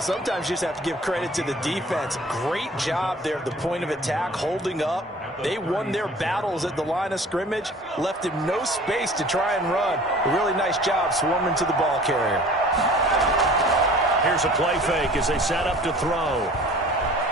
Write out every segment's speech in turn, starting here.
Well, sometimes you just have to give credit to the defense. Great job there at the point of attack, holding up. They won their battles at the line of scrimmage, left him no space to try and run. A really nice job swarming to the ball carrier. Here's a play fake as they set up to throw.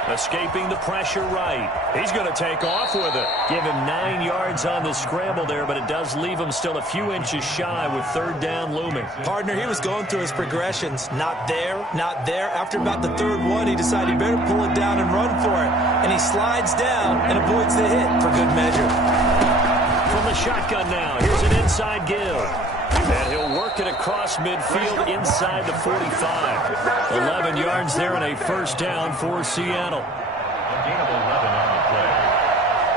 Escaping the pressure right. He's going to take off with it. Give him 9 yards on the scramble there, but it does leave him still a few inches shy with third down looming. Partner, he was going through his progressions. Not there, not there. After about the third one, he decided he better pull it down and run for it. And he slides down and avoids the hit for good measure. From the shotgun now, here's an inside give. And he'll work it across midfield inside the 45. 11 yards there and a first down for Seattle. A gain of 11 on the play.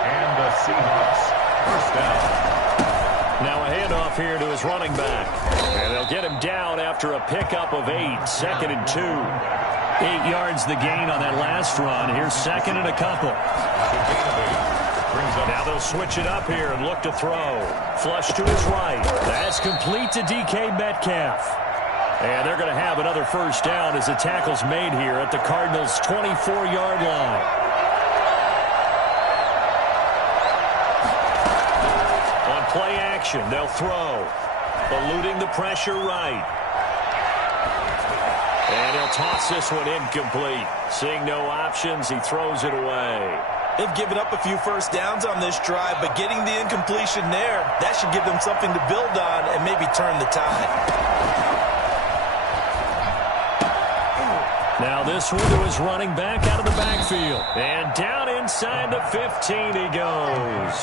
And the Seahawks first down. Now a handoff here to his running back. And they'll get him down after a pickup of 8. 2nd and 2. 8 yards the gain on that last run. Here's 2nd and a couple. Now they'll switch it up here and look to throw. Flush to his right. That's complete to DK Metcalf. And they're going to have another first down as the tackle's made here at the Cardinals' 24-yard line. On play action, they'll throw. Eluding the pressure right. And he'll toss this one incomplete. Seeing no options, he throws it away. They've given up a few first downs on this drive, but getting the incompletion there, that should give them something to build on and maybe turn the tide. Now this one to his running back out of the backfield. And down inside the 15 he goes.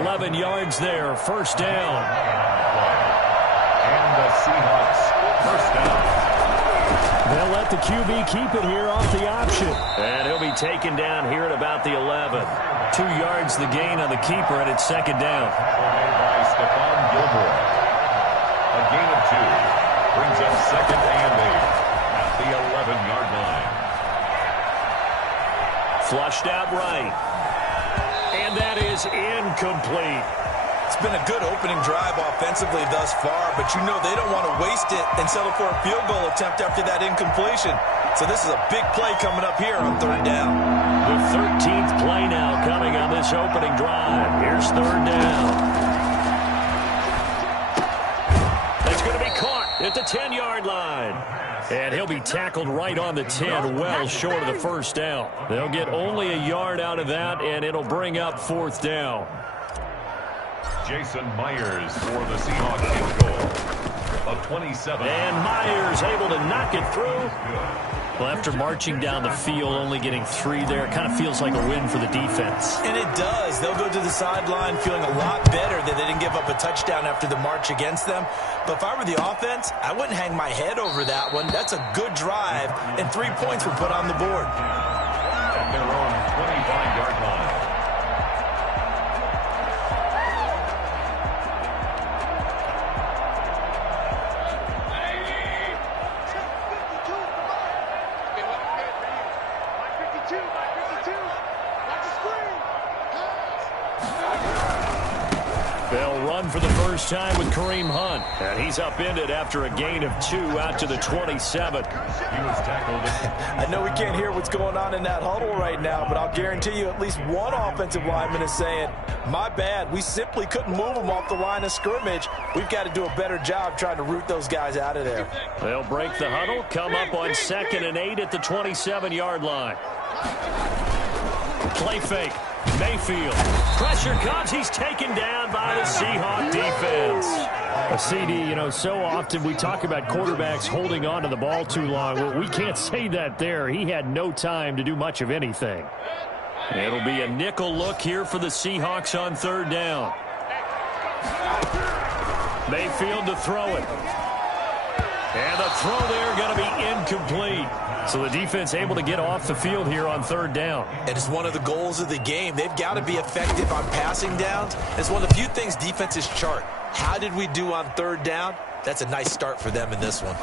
11 yards there, first down. And the Seahawks first down. They'll let the QB keep it here off the option. And he'll be taken down here at about the 11. 2 yards the gain on the keeper, and it's second down. Made by Stephon Gilmore. A gain of 2 brings up 2nd and 8 at the 11-yard line. Flushed out right. And that is incomplete. It's been a good opening drive offensively thus far, but you know they don't want to waste it and settle for a field goal attempt after that incompletion. So this is a big play coming up here on third down. The 13th play now coming on this opening drive. Here's third down. That's going to be caught at the 10-yard line. And he'll be tackled right on the 10, well short of the first down. They'll get only a yard out of that, and it'll bring up fourth down. Jason Myers for the Seahawks field goal of 27. And Myers able to knock it through. Well, after marching down the field, only getting 3 there, it kind of feels like a win for the defense. And it does. They'll go to the sideline feeling a lot better that they didn't give up a touchdown after the march against them. But if I were the offense, I wouldn't hang my head over that one. That's a good drive, and 3 points were put on the board. At their own 25-yard line. For the first time with Kareem Hunt. And he's upended after a gain of 2 out to the 27. He was tackled. I know we can't hear what's going on in that huddle right now, but I'll guarantee you at least one offensive lineman is saying, my bad, we simply couldn't move them off the line of scrimmage. We've got to do a better job trying to root those guys out of there. They'll break the huddle, come up on 2nd and 8 at the 27-yard line. Play fake. Mayfield. Pressure comes. He's taken down by the Seahawk defense. CD, so often we talk about quarterbacks holding on to the ball too long. Well, we can't say that there. He had no time to do much of anything. It'll be a nickel look here for the Seahawks on third down. Mayfield to throw it. And the throw there going to be incomplete. So the defense able to get off the field here on third down. It is one of the goals of the game. They've got to be effective on passing downs. It's one of the few things defenses chart. How did we do on third down? That's a nice start for them in this one.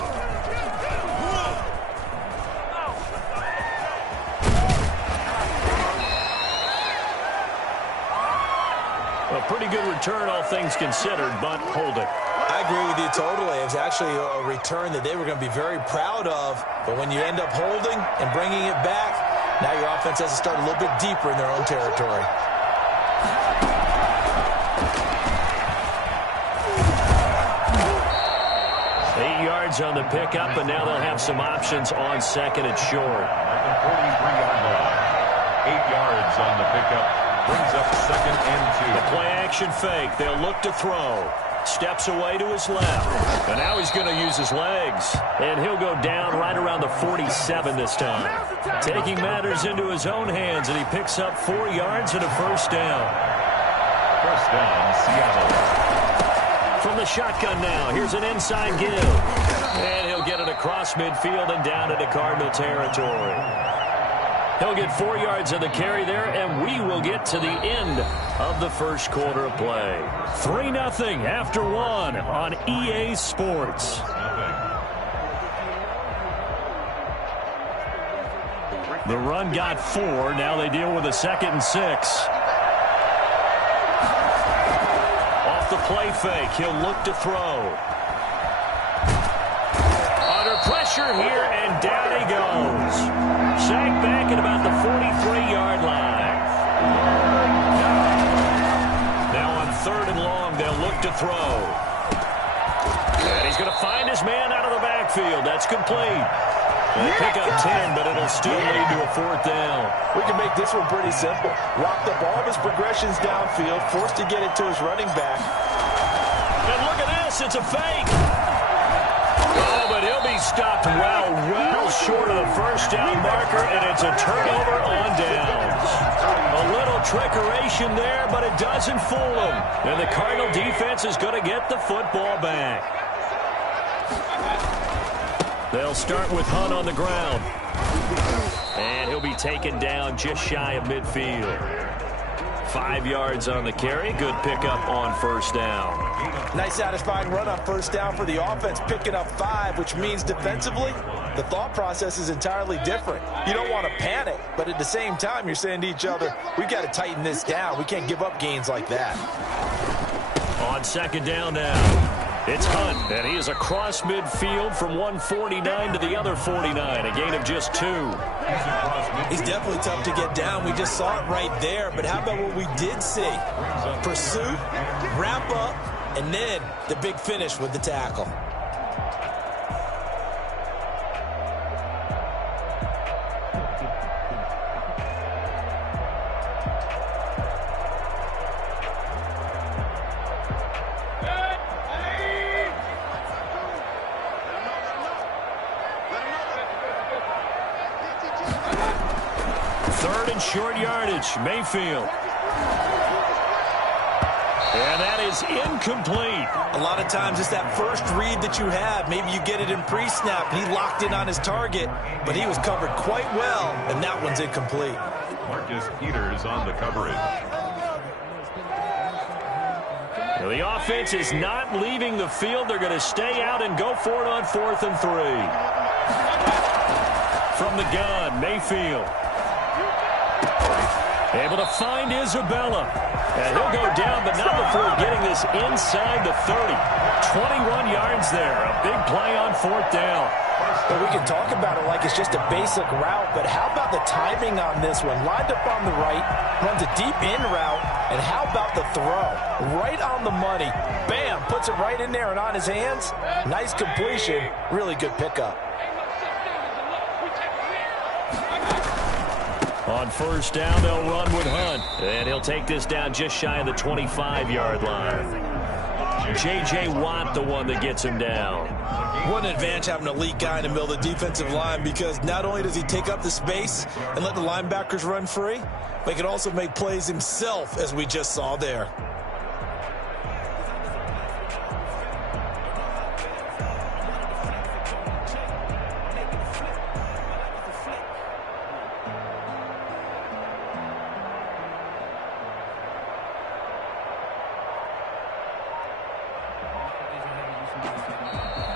A pretty good return, all things considered, but hold it. I agree with you totally. It's actually a return that they were going to be very proud of. But when you end up holding and bringing it back, now your offense has to start a little bit deeper in their own territory. On the pickup, and now they'll have some options on second and short. At the 43-yard line. 8 yards on the pickup. Brings up second and 2. The play-action fake. They'll look to throw. Steps away to his left. And now he's going to use his legs. And he'll go down right around the 47 this time. Taking matters into his own hands, and he picks up 4 yards and a first down. First down, Seattle. From the shotgun now, here's an inside give. And he'll get it across midfield and down into Cardinal territory. He'll get 4 yards of the carry there, and we will get to the end of the first quarter of play. 3-0 after 1 on EA Sports. The run got 4. Now they deal with a 2nd and 6. The play fake. He'll look to throw. Under pressure here, and down he goes. Sacked back at about the 43-yard line. Now on 3rd and long, they'll look to throw. And he's going to find his man out of the backfield. That's complete. They pick up 10, but it'll still lead to a 4th down. We can make this one pretty simple. Locked up all of his progressions downfield, forced to get it to his running back. And look at this, it's a fake. Oh, but he'll be stopped well short of the first down marker, and it's a turnover on downs. A little trickeration there, but it doesn't fool him. And the Cardinal defense is going to get the football back. They'll start with Hunt on the ground. And he'll be taken down just shy of midfield. 5 yards on the carry. Good pickup on first down. Nice satisfying run on first down for the offense, picking up 5, which means defensively, the thought process is entirely different. You don't want to panic, but at the same time, you're saying to each other, we've got to tighten this down. We can't give up gains like that. On 2nd down now. It's Hunt, and he is across midfield from one 49 to the other 49, a gain of just 2. He's definitely tough to get down. We just saw it right there, but how about what we did see? Pursuit, wrap up, and then the big finish with the tackle. Short yardage, Mayfield. And that is incomplete. A lot of times it's that first read that you have. Maybe you get it in pre-snap, and he locked in on his target, but he was covered quite well, and that one's incomplete. Marcus Peters on the coverage. Now the offense is not leaving the field. They're going to stay out and go for it on 4th and 3. From the gun, Mayfield. Able to find Isabella. And he'll go down, but not before getting this inside the 30. 21 yards there. A big play on 4th down. But we can talk about it like it's just a basic route, but how about the timing on this one? Lined up on the right, runs a deep in route, and how about the throw? Right on the money. Bam! Puts it right in there and on his hands. Nice completion. Really good pickup. On first down, they'll run with Hunt. And he'll take this down just shy of the 25-yard line. J.J. Watt, the one that gets him down. What an advantage having an elite guy in the middle of the defensive line, because not only does he take up the space and let the linebackers run free, but he can also make plays himself, as we just saw there.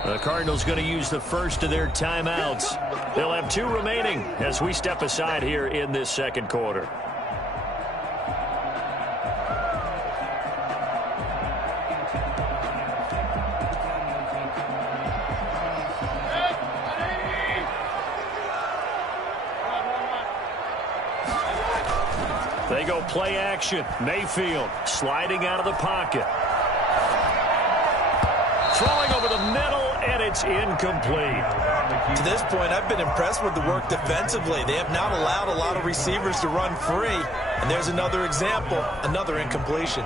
The Cardinals going to use the first of their timeouts. They'll have 2 remaining as we step aside here in this second quarter. They go play action. Mayfield sliding out of the pocket. Throwing over the middle, and it's incomplete. To this point, I've been impressed with the work defensively. They have not allowed a lot of receivers to run free. And there's another example, another incompletion.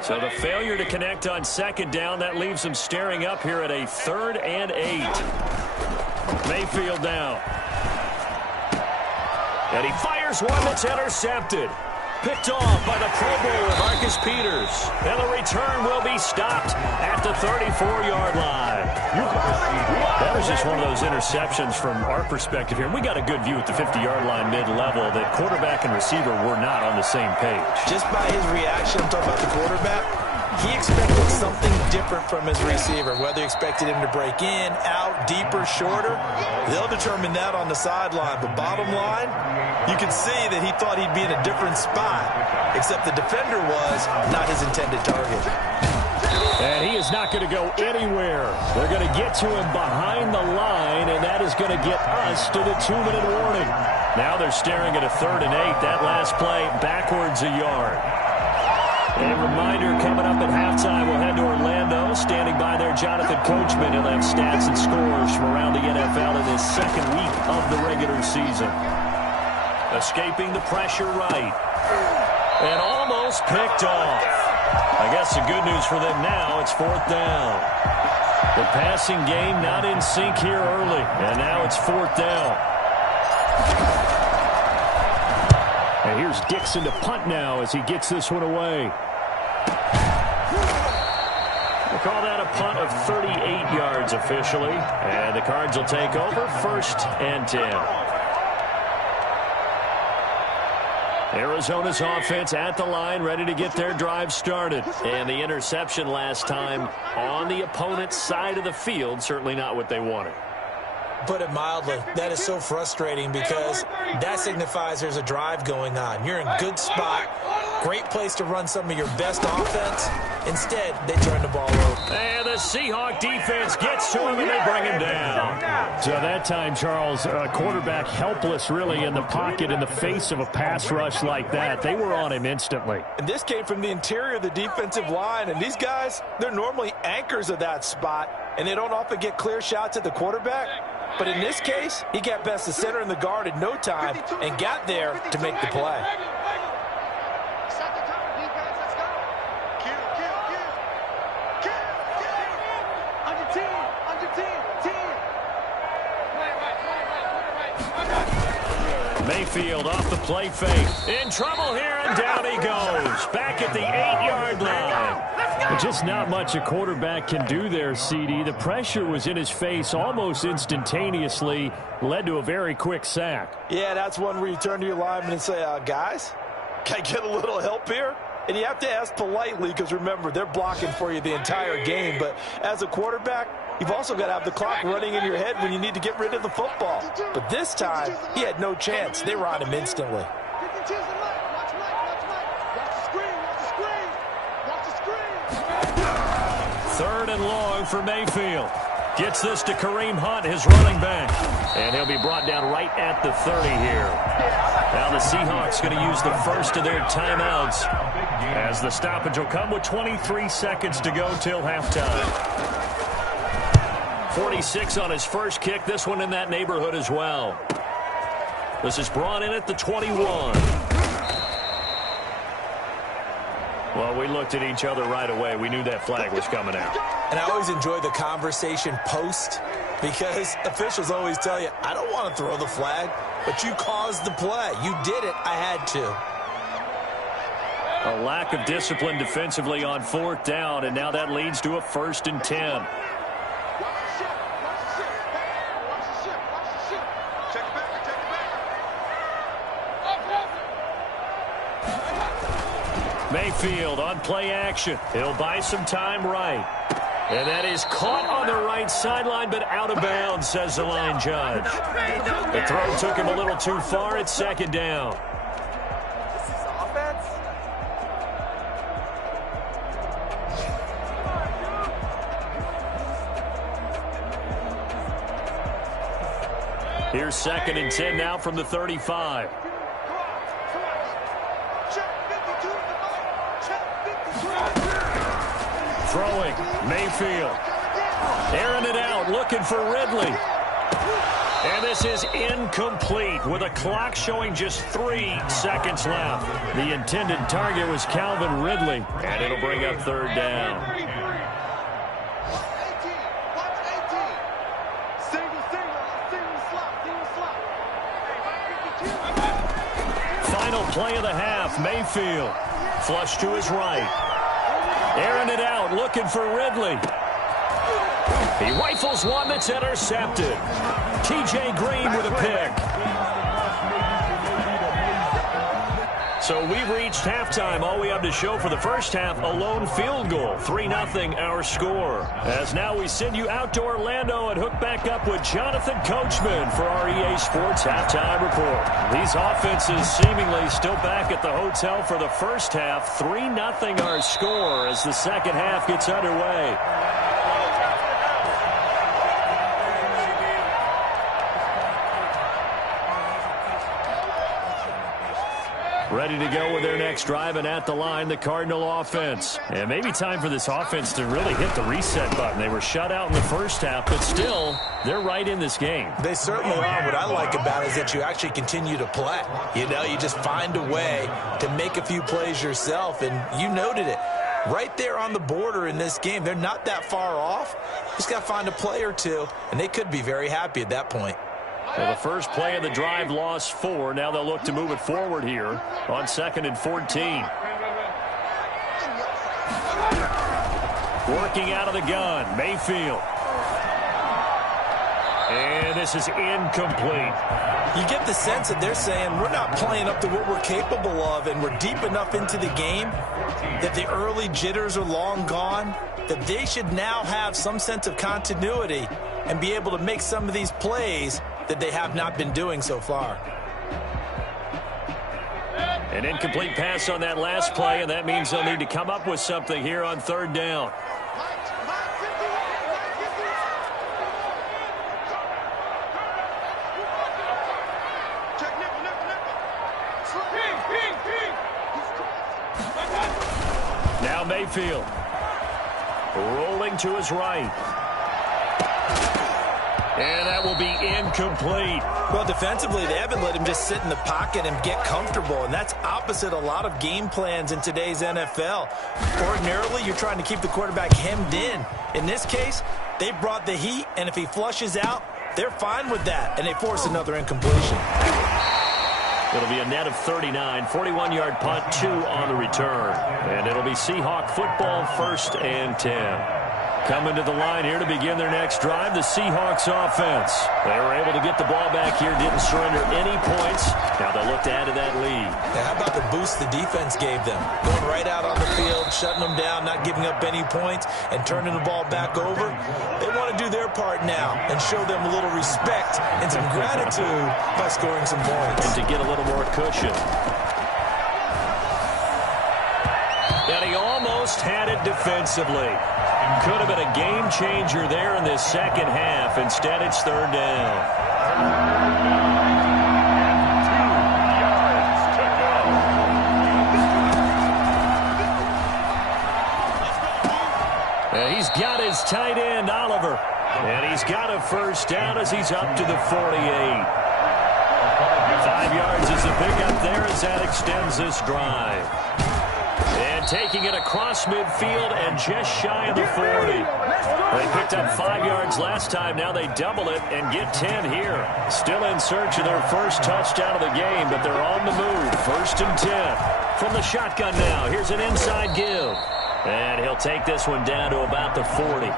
So the failure to connect on second down, that leaves them staring up here at a 3rd and 8. Mayfield now. And he fires one that's intercepted. Picked off by the Pro Bowler, Marcus Peters. And the return will be stopped at the 34-yard line. That was just one of those interceptions from our perspective here. We got a good view at the 50-yard line mid-level that quarterback and receiver were not on the same page. Just by his reaction, I'm talking about the quarterback, he expected something different from his receiver, whether he expected him to break in, out, deeper, shorter. They'll determine that on the sideline. But bottom line, you can see that he thought he'd be in a different spot, except the defender was not his intended target. And he is not going to go anywhere. They're going to get to him behind the line, and that is going to get us to the 2-minute warning. Now they're staring at a 3rd and 8. That last play backwards a yard. A reminder, coming up at halftime, we'll head to Orlando. Standing by there, Jonathan Coachman. He'll have stats and scores from around the NFL in this second week of the regular season. Escaping the pressure right. And almost picked off. I guess the good news for them now, it's 4th down. The passing game not in sync here early. And now it's 4th down. And here's Dixon to punt now as he gets this one away. We'll call that a punt of 38 yards officially. And the Cards will take over 1st and 10. Arizona's offense at the line, ready to get their drive started. And the interception last time on the opponent's side of the field, certainly not what they wanted. Put it mildly, that is so frustrating because that signifies there's a drive going on. You're in a good spot, great place to run some of your best offense. Instead, they turn the ball over. And the Seahawk defense gets to him and they bring him down. So that time, Charles, quarterback helpless really in the pocket in the face of a pass rush like that. They were on him instantly. And this came from the interior of the defensive line. And these guys, they're normally anchors of that spot. And they don't often get clear shots at the quarterback. But in this case, he got past the center and the guard in no time and got there to make the play. Mayfield off the play fake. In trouble here, and down he goes. Back at the 8-yard line. Just not much a quarterback can do there, CD. The pressure was in his face almost instantaneously. Led to a very quick sack. Yeah, that's one where you turn to your lineman and say, guys, can I get a little help here? And you have to ask politely because, remember, they're blocking for you the entire game. But as a quarterback, you've also got to have the clock running in your head when you need to get rid of the football. But this time, he had no chance. They were on him instantly. Third and long for Mayfield. Gets this to Kareem Hunt, his running back. And he'll be brought down right at the 30 here. Now the Seahawks going to use the first of their timeouts as the stoppage will come with 23 seconds to go till halftime. 46 on his first kick. This one in that neighborhood as well. This is brought in at the 21. Well, we looked at each other right away. We knew that flag was coming out. And I always enjoy the conversation post because officials always tell you, I don't want to throw the flag, but you caused the play. You did it. I had to. A lack of discipline defensively on 4th down, and now that leads to a 1st and 10. Mayfield on play action. He'll buy some time right. And that is caught on the right sideline, but out of bounds, says the line judge. The throw took him a little too far at 2nd down. Here's 2nd and 10 now from the 35. Throwing, Mayfield. Airing it out, looking for Ridley. And this is incomplete with a clock showing just 3 seconds left. The intended target was Calvin Ridley, and it'll bring up 3rd down. Final play of the half, Mayfield. Flush to his right. Airing it out, looking for Ridley. He rifles one that's intercepted. T.J. Green with a pick. So we've reached halftime. All we have to show for the first half, a lone field goal. 3-0 our score. As now we send you out to Orlando and hook back up with Jonathan Coachman for our EA Sports Halftime Report. These offenses seemingly still back at the hotel for the first half. 3-0 our score as the second half gets underway. Ready to go with their next drive, and at the line, the Cardinal offense. And maybe time for this offense to really hit the reset button. They were shut out in the first half, but still, they're right in this game. They certainly are. What I like about it is that you actually continue to play. You know, you just find a way to make a few plays yourself, and you noted it. Right there on the border in this game, they're not that far off. Just got to find a play or two, and they could be very happy at that point. Well, the first play of the drive lost 4. Now they'll look to move it forward here on 2nd and 14. Working out of the gun, Mayfield. And this is incomplete. You get the sense that they're saying we're not playing up to what we're capable of, and we're deep enough into the game that the early jitters are long gone, that they should now have some sense of continuity and be able to make some of these plays that they have not been doing so far. An incomplete pass on that last play, and that means they'll need to come up with something here on 3rd down. Now Mayfield. Rolling to his right. And that will be incomplete. Well, defensively, they haven't let him just sit in the pocket and get comfortable, and that's opposite a lot of game plans in today's NFL. Ordinarily, you're trying to keep the quarterback hemmed in. In this case, they brought the heat, and if he flushes out, they're fine with that, and they force another incompletion. It'll be a net of 39, 41-yard punt, 2 on the return. And it'll be Seahawk football, 1st and 10. Coming to the line here to begin their next drive, the Seahawks offense. They were able to get the ball back here, didn't surrender any points. Now they'll look to add to that lead. Now, how about the boost the defense gave them? Going right out on the field, shutting them down, not giving up any points, and turning the ball back over. They want to do their part now and show them a little respect and some gratitude by scoring some points. And to get a little more cushion. And he almost had it defensively. Could have been a game changer there in this second half. Instead, it's 3rd down. 2 yards to go. And he's got his tight end, Oliver. And he's got a 1st down as he's up to the 48. 5 yards is the pickup there as that extends this drive. And taking it across midfield and just shy of the 40. They picked up 5 yards last time. Now they double it and get 10 here. Still in search of their first touchdown of the game, but they're on the move. 1st and 10. From the shotgun now, here's an inside give. And he'll take this one down to about the 40.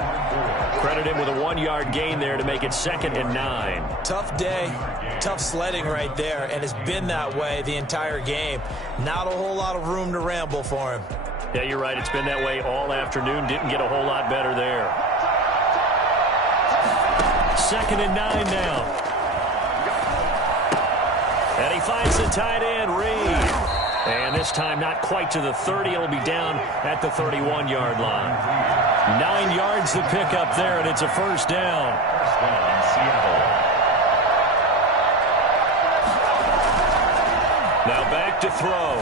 Credit him with a 1-yard gain there to make it 2nd and 9. Tough day, tough sledding right there, and it's been that way the entire game. Not a whole lot of room to ramble for him. Yeah, you're right. It's been that way all afternoon. Didn't get a whole lot better there. 2nd and 9 now. And he finds the tight end, Reed. And this time not quite to the 30. It'll be down at the 31-yard line. 9 yards to pick up there, and it's a 1st down. Now back to throw.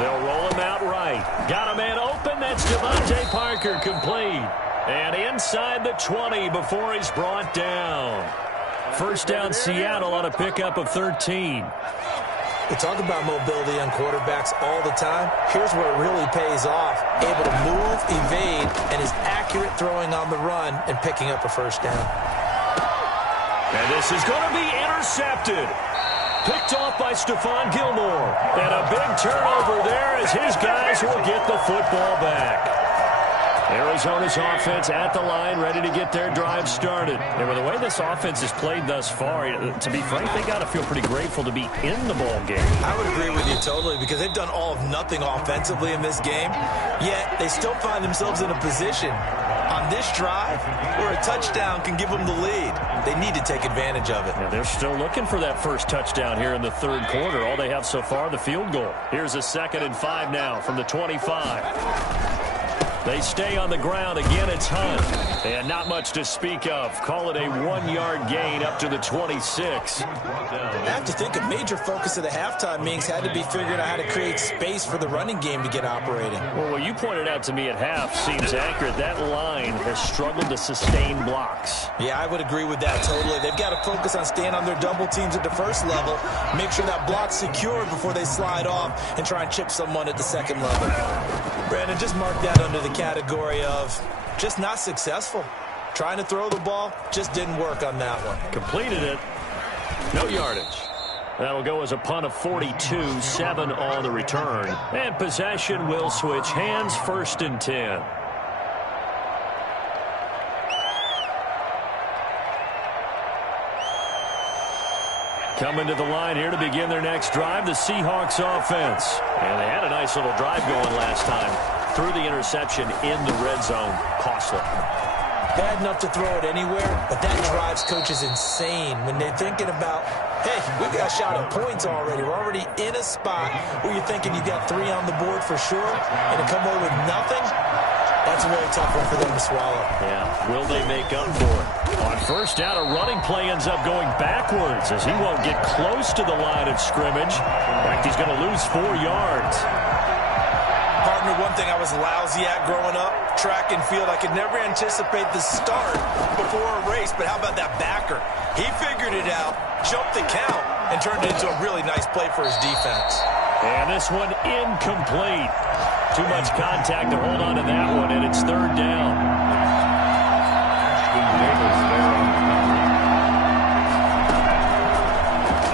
They'll roll him out right. Got a man open. That's Devontae Parker, complete. And inside the 20 before he's brought down. First down, Seattle on a pickup of 13. We talk about mobility on quarterbacks all the time. Here's where it really pays off. Able to move, evade, and is accurate throwing on the run and picking up a first down. And this is going to be intercepted. Picked off by Stephon Gilmore. And a big turnover there as his guys will get the football back. Arizona's offense at the line, ready to get their drive started. And with the way this offense has played thus far, to be frank, they got to feel pretty grateful to be in the ball game. I would agree with you totally because they've done all of nothing offensively in this game, yet they still find themselves in a position on this drive where a touchdown can give them the lead. They need to take advantage of it. Yeah, they're still looking for that first touchdown here in the third quarter. All they have so far, the field goal. Here's a 2nd and 5 now from the 25. They stay on the ground. Again, it's Hunt. And not much to speak of. Call it a 1-yard gain up to the 26. I have to think a major focus of the halftime meetings had to be figuring out how to create space for the running game to get operating. Well, what you pointed out to me at half seems accurate. That line has struggled to sustain blocks. Yeah, I would agree with that totally. They've got to focus on staying on their double teams at the first level, make sure that block's secure before they slide off and try and chip someone at the second level. Brandon, just mark that under the category of just not successful. Trying to throw the ball just didn't work on that one. Completed it. No yardage. That'll go as a punt of 42, 7 on the return. And possession will switch hands, 1st and 10. Coming to the line here to begin their next drive, the Seahawks offense. And they had a nice little drive going last time. Threw the interception in the red zone. Costly. Bad enough to throw it anywhere, but that drives coaches insane when they're thinking about, hey, we've got a shot at points already. We're already in a spot where you're thinking you got 3 on the board for sure, and to come away with nothing, that's a really tough one for them to swallow. Yeah, will they make up for it? On first down, a running play ends up going backwards as he won't get close to the line of scrimmage. In fact, he's going to lose 4 yards. Partner, one thing I was lousy at growing up, track and field, I could never anticipate the start before a race, but how about that backer? He figured it out, jumped the count, and turned it into a really nice play for his defense. And this one incomplete. Too much contact to hold on to that one, and it's 3rd down.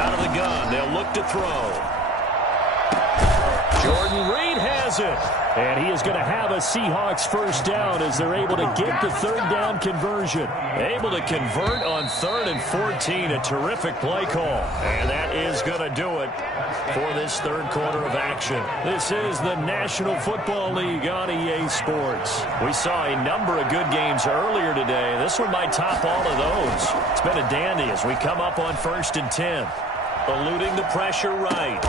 Out of the gun, they'll look to throw. Jordan Reed has it. And he is going to have a Seahawks first down as they're able to get the 3rd down conversion. Able to convert on 3rd and 14. A terrific play call. And that is going to do it for this third quarter of action. This is the National Football League on EA Sports. We saw a number of good games earlier today. This one might top all of those. It's been a dandy as we come up on 1st and 10. Eluding the pressure right.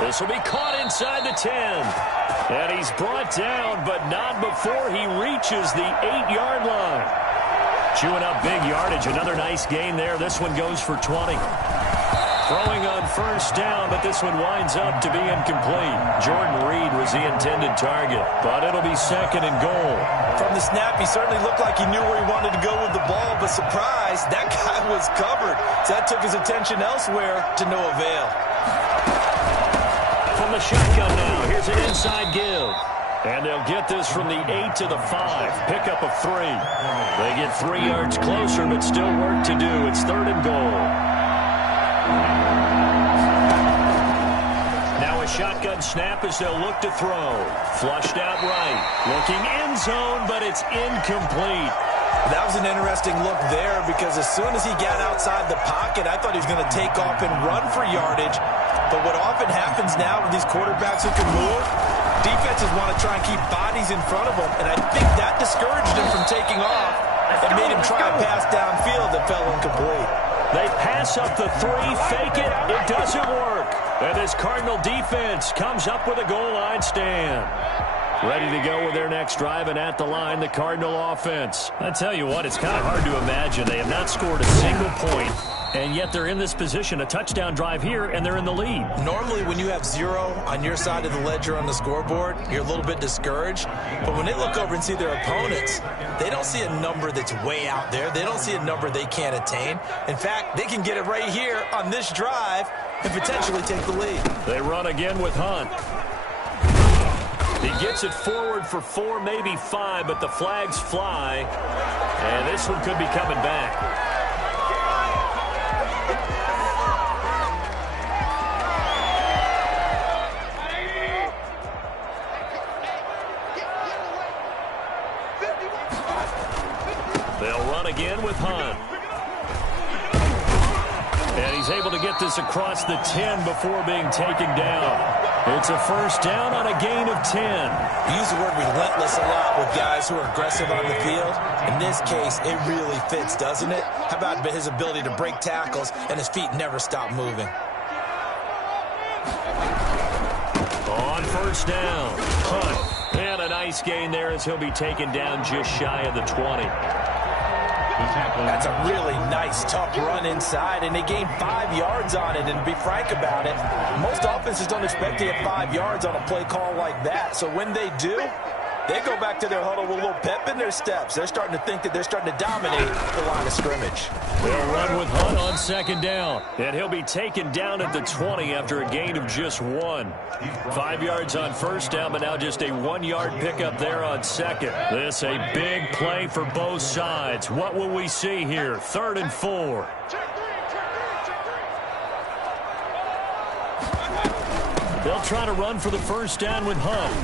This will be caught inside the 10. And he's brought down, but not before he reaches the 8-yard line. Chewing up big yardage. Another nice gain there. This one goes for 20. Throwing on first down, but this one winds up to be incomplete. Jordan Reed was the intended target, but it'll be 2nd and goal. From the snap, he certainly looked like he knew where he wanted to go with the ball, but surprise, that guy was covered. So that took his attention elsewhere to no avail. From the shotgun now, here's an inside give. And they'll get this from the 8 to the 5. Pickup of 3. They get 3 yards closer, but still work to do. It's 3rd and goal. Now a shotgun snap as they'll look to throw. Flushed out right. Looking end zone, but it's incomplete. That was an interesting look there because as soon as he got outside the pocket, I thought he was going to take off and run for yardage. But what often happens now with these quarterbacks who can move, defenses want to try and keep bodies in front of them, and I think that discouraged him from taking off and made him try a pass downfield that fell incomplete. They pass up the 3, fake it, it doesn't work. And this Cardinal defense comes up with a goal line stand. Ready to go with their next drive, and at the line, the Cardinal offense. I tell you what, it's kind of hard to imagine. They have not scored a single point, and yet they're in this position. A touchdown drive here, and they're in the lead. Normally, when you have 0 on your side of the ledger on the scoreboard, you're a little bit discouraged. But when they look over and see their opponents, they don't see a number that's way out there. They don't see a number they can't attain. In fact, they can get it right here on this drive and potentially take the lead. They run again with Hunt. He gets it forward for 4, maybe 5, but the flags fly, and this one could be coming back. They'll run again with Hunt. And he's able to get this across the 10 before being taken down. It's a first down on a gain of 10. We use the word relentless a lot with guys who are aggressive on the field. In this case, it really fits, doesn't it? How about his ability to break tackles and his feet never stop moving? On first down, Hunt. And a nice gain there as he'll be taken down just shy of the 20. That's a really nice, tough run inside, and they gained 5 yards on it. And to be frank about it, most offenses don't expect to get 5 yards on a play call like that. So when they do, they go back to their huddle with a little pep in their steps. They're starting to think that they're starting to dominate the line of scrimmage. They'll run with Hunt on second down, and he'll be taken down at the 20 after a gain of just 1. 5 yards on first down, but now just a 1-yard pickup there on second. This a big play for both sides. What will we see here? 3rd and 4. They'll try to run for the first down with Hunt.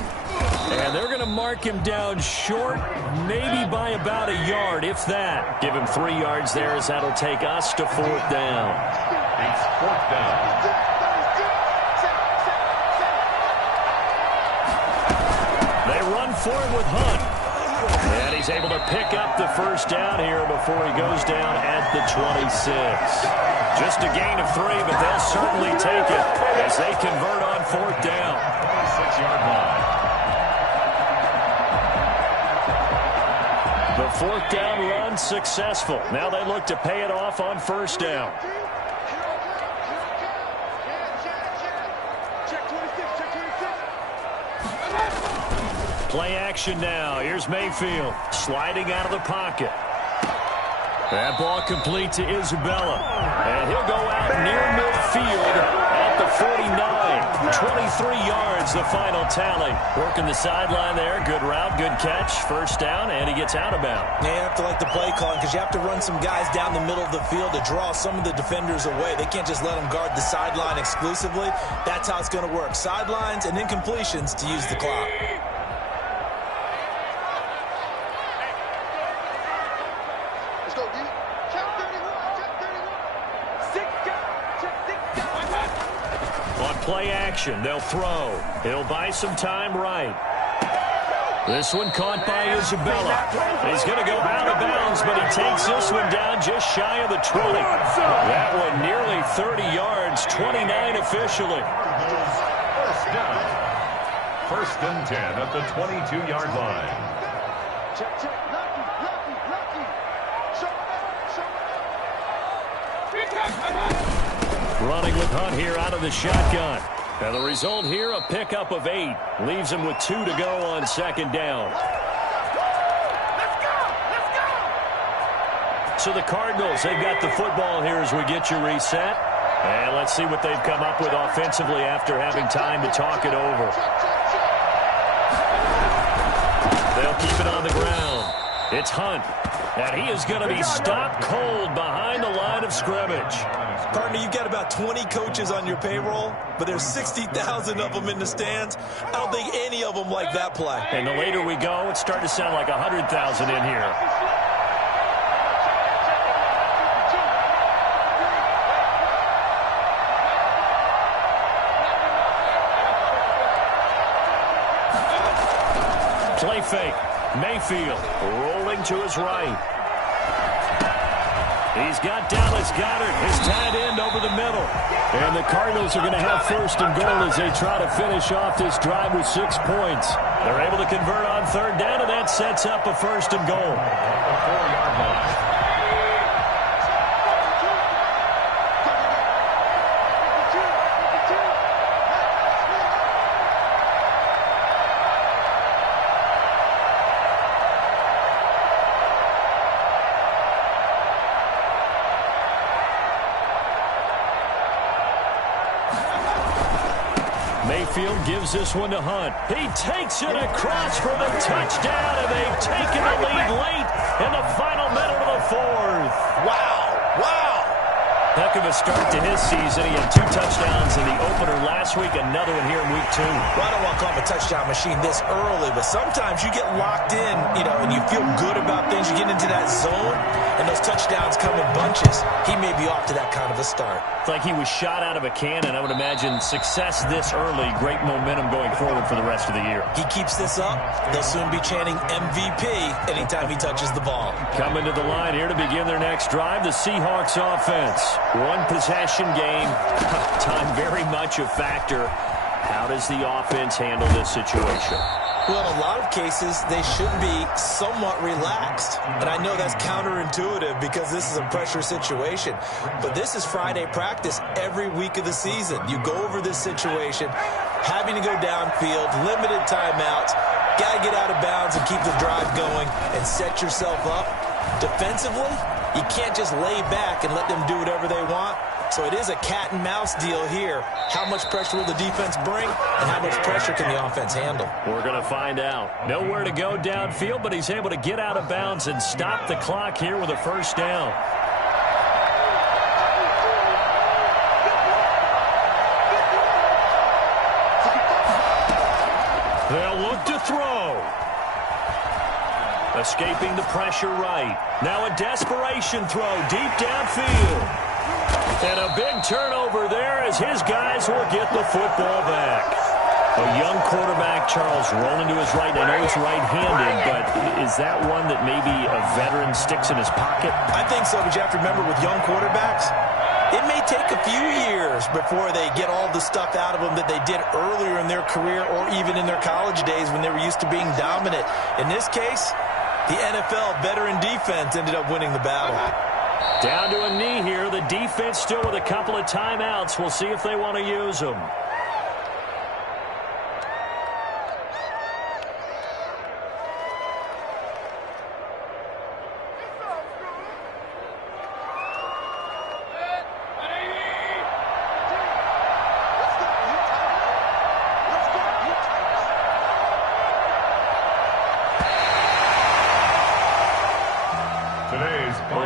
And they're going to mark him down short, maybe by about a yard, if that. Give him 3 yards there as that'll take us to 4th down. It's 4th down. They run for it with Hunt. And he's able to pick up the first down here before he goes down at the 26. Just a gain of 3, but they'll certainly take it as they convert on 4th down. 26-yard line. The 4th down run successful. Now they look to pay it off on first down. Play action now. Here's Mayfield sliding out of the pocket. That ball complete to Isabella. And he'll go out near midfield at the 49. 23 yards, the final tally. Working the sideline there. Good route, good catch. First down, and he gets out of bounds. Yeah, you have to like the play calling because you have to run some guys down the middle of the field to draw some of the defenders away. They can't just let them guard the sideline exclusively. That's how it's going to work. Sidelines and incompletions to use the clock. Play action. They'll throw. He'll buy some time right. This one caught by Isabella. He's going to go out of bounds, but he takes this one down just shy of the 20. That one nearly 30 yards, 29 officially. First down. 1st and 10 at the 22-yard line. Running with Hunt here out of the shotgun. And the result here, a pickup of 8. Leaves him with 2 to go on second down. So the Cardinals, they've got the football here as we get you reset. And let's see what they've come up with offensively after having time to talk it over. They'll keep it on the ground. It's Hunt. And he is going to be stopped cold behind the line of scrimmage. Partner, you've got about 20 coaches on your payroll, but there's 60,000 of them in the stands. I don't think any of them like that play. And the later we go, it's starting to sound like 100,000 in here. Play fake. Mayfield rolling to his right. He's got Dallas Goedert, his tight end, over the middle. And the Cardinals are going to have first and goal as they try to finish off this drive with 6 points. They're able to convert on third down, and that sets up a first and goal. At the 4-yard line. Mayfield gives this one to Hunt. He takes it across for the touchdown, and they've taken the lead late in the final minute of the fourth. Wow, wow. Heck of a start to his season. He had 2 touchdowns in the opener last week, another one here in week 2. Well, I don't want to call him a touchdown machine this early, but sometimes you get locked in, and you feel good about things. You get into that zone, and those touchdowns come in bunches. He may be off to that kind of a start. It's like he was shot out of a cannon. I would imagine success this early, great momentum going forward for the rest of the year. He keeps this up, they'll soon be chanting MVP anytime he touches the ball. Coming to the line here to begin their next drive, the Seahawks offense. 1 possession game. Time very much a factor. How does the offense handle this situation? Well, in a lot of cases, they should be somewhat relaxed. And I know that's counterintuitive because this is a pressure situation. But this is Friday practice every week of the season. You go over this situation, having to go downfield, limited timeouts, got to get out of bounds and keep the drive going and set yourself up. Defensively, you can't just lay back and let them do whatever they want. So it is a cat and mouse deal here. How much pressure will the defense bring, and how much pressure can the offense handle? We're going to find out. Nowhere to go downfield, but he's able to get out of bounds and stop the clock here with a first down. They'll look to throw. Escaping the pressure right. Now a desperation throw deep downfield. And a big turnover there as his guys will get the football back. A young quarterback, Charles, rolling to his right. I know he's right-handed, but is that one that maybe a veteran sticks in his pocket? I think so, but you have to remember with young quarterbacks, it may take a few years before they get all the stuff out of them that they did earlier in their career or even in their college days when they were used to being dominant. In this case, the NFL veteran defense ended up winning the battle. Down to a knee here. The defense still with a couple of timeouts. We'll see if they want to use them.